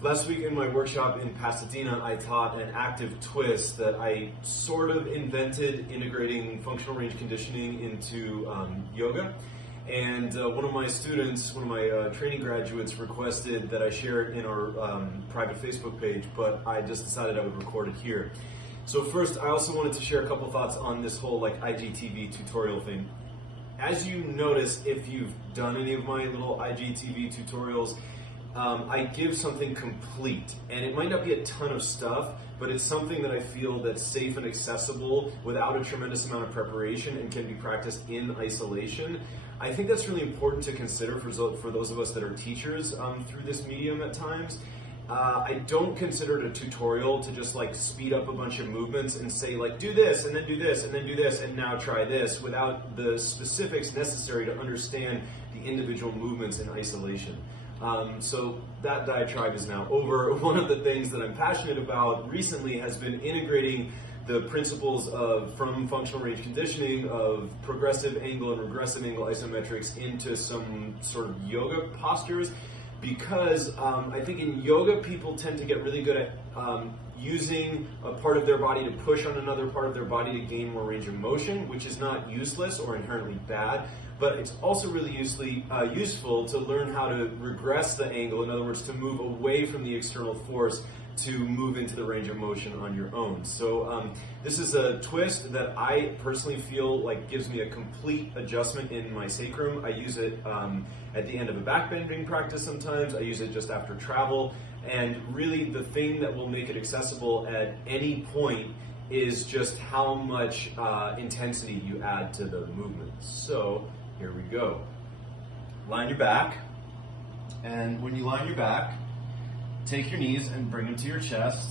Last week in my workshop in Pasadena, I taught an active twist that I sort of invented, integrating functional range conditioning into yoga. And one of my students, one of my training graduates, requested that I share it in our private Facebook page, but I just decided I would record it here. So first, I also wanted to share a couple thoughts on this whole IGTV tutorial thing. As you notice, if you've done any of my little IGTV tutorials, I give something complete, and it might not be a ton of stuff, but it's something that I feel that's safe and accessible without a tremendous amount of preparation and can be practiced in isolation. I think that's really important to consider for those of us that are teachers through this medium at times. I don't consider it a tutorial to just speed up a bunch of movements and say do this and then do this and then do this and now try this without the specifics necessary to understand the individual movements in isolation. So that diatribe is now over. One of the things that I'm passionate about recently has been integrating the principles from functional range conditioning of progressive angle and regressive angle isometrics into some sort of yoga postures, because I think in yoga people tend to get really good at using a part of their body to push on another part of their body to gain more range of motion, which is not useless or inherently bad, but it's also really useful to learn how to regress the angle, in other words, to move away from the external force to move into the range of motion on your own. So this is a twist that I personally feel gives me a complete adjustment in my sacrum. I use it at the end of a backbending practice sometimes. I use it just after travel. And really the thing that will make it accessible at any point is just how much intensity you add to the movement. So here we go. Line your back, and when you line your back, take your knees and bring them to your chest,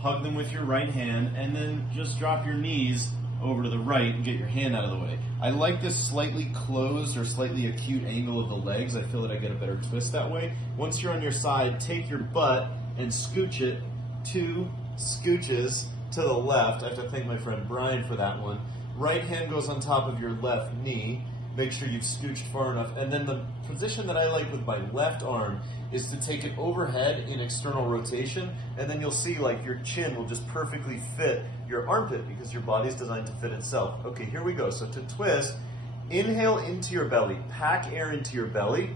hug them with your right hand, and then just drop your knees over to the right and get your hand out of the way. I like this slightly closed or slightly acute angle of the legs. I feel that I get a better twist that way. Once you're on your side, take your butt and scooch it 2 scooches to the left. I have to thank my friend Brian for that one. Right hand goes on top of your left knee. Make sure you've scooched far enough. And then the position that I like with my left arm is to take it overhead in external rotation, and then you'll see your chin will just perfectly fit your armpit because your body's designed to fit itself. Okay, here we go. So to twist, inhale into your belly, pack air into your belly,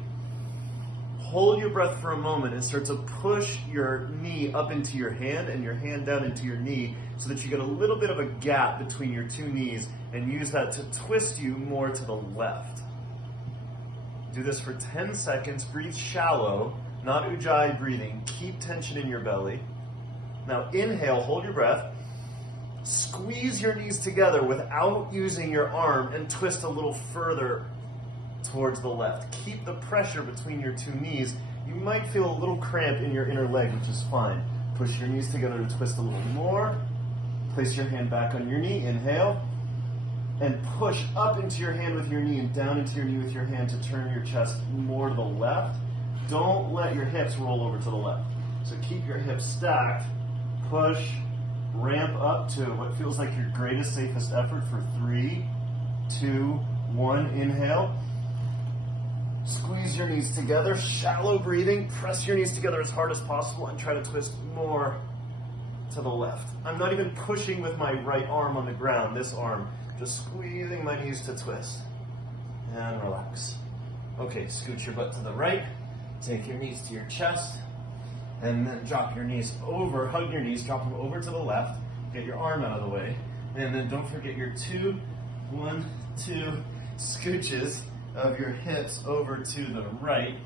hold your breath for a moment and start to push your knee up into your hand and your hand down into your knee so that you get a little bit of a gap between your 2 knees, and use that to twist you more to the left. Do this for 10 seconds. Breathe shallow, not ujjayi breathing. Keep tension in your belly. Now inhale, hold your breath. Squeeze your knees together without using your arm and twist a little further towards the left. Keep the pressure between your 2 knees. You might feel a little cramp in your inner leg, which is fine. Push your knees together to twist a little more. Place your hand back on your knee, inhale, and push up into your hand with your knee and down into your knee with your hand to turn your chest more to the left. Don't let your hips roll over to the left. So keep your hips stacked, push, ramp up to what feels like your greatest, safest effort for 3, 2, 1, inhale. Squeeze your knees together, shallow breathing, press your knees together as hard as possible and try to twist more to the left. I'm not even pushing with my right arm on the ground, this arm, just squeezing my knees to twist. And relax. Okay, scoot your butt to the right, take your knees to your chest, and then drop your knees over, hug your knees, drop them over to the left, get your arm out of the way, and then don't forget your 1, 2 scooches of your hips over to the right.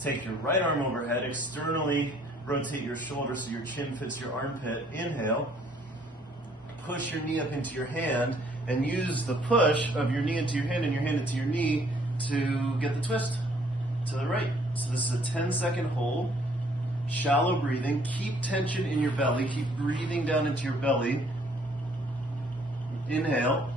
Take your right arm overhead, externally rotate your shoulder so your chin fits your armpit. Inhale, push your knee up into your hand, and use the push of your knee into your hand and your hand into your knee to get the twist to the right. So this is a 10-second hold, shallow breathing, keep tension in your belly, keep breathing down into your belly. Inhale,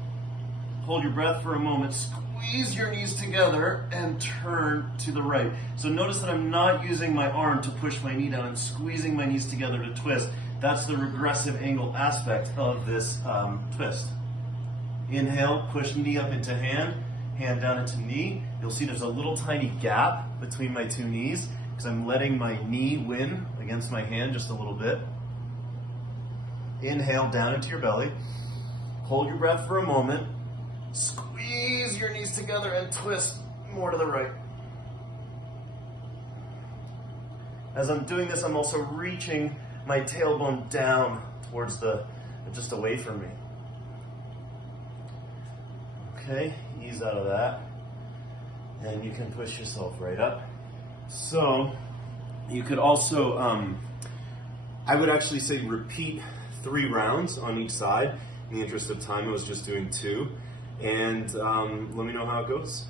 hold your breath for a moment, squeeze your knees together and turn to the right. So notice that I'm not using my arm to push my knee down, I'm squeezing my knees together to twist. That's the regressive angle aspect of this twist. Inhale, push knee up into hand, hand down into knee. You'll see there's a little tiny gap between my 2 knees. because I'm letting my knee win against my hand just a little bit. Inhale down into your belly. Hold your breath for a moment. Squeeze your knees together and twist more to the right. As I'm doing this, I'm also reaching my tailbone down towards just away from me. Okay, ease out of that. And you can push yourself right up. So, you could also, I would actually say repeat 3 rounds on each side. In the interest of time, I was just doing 2. And let me know how it goes.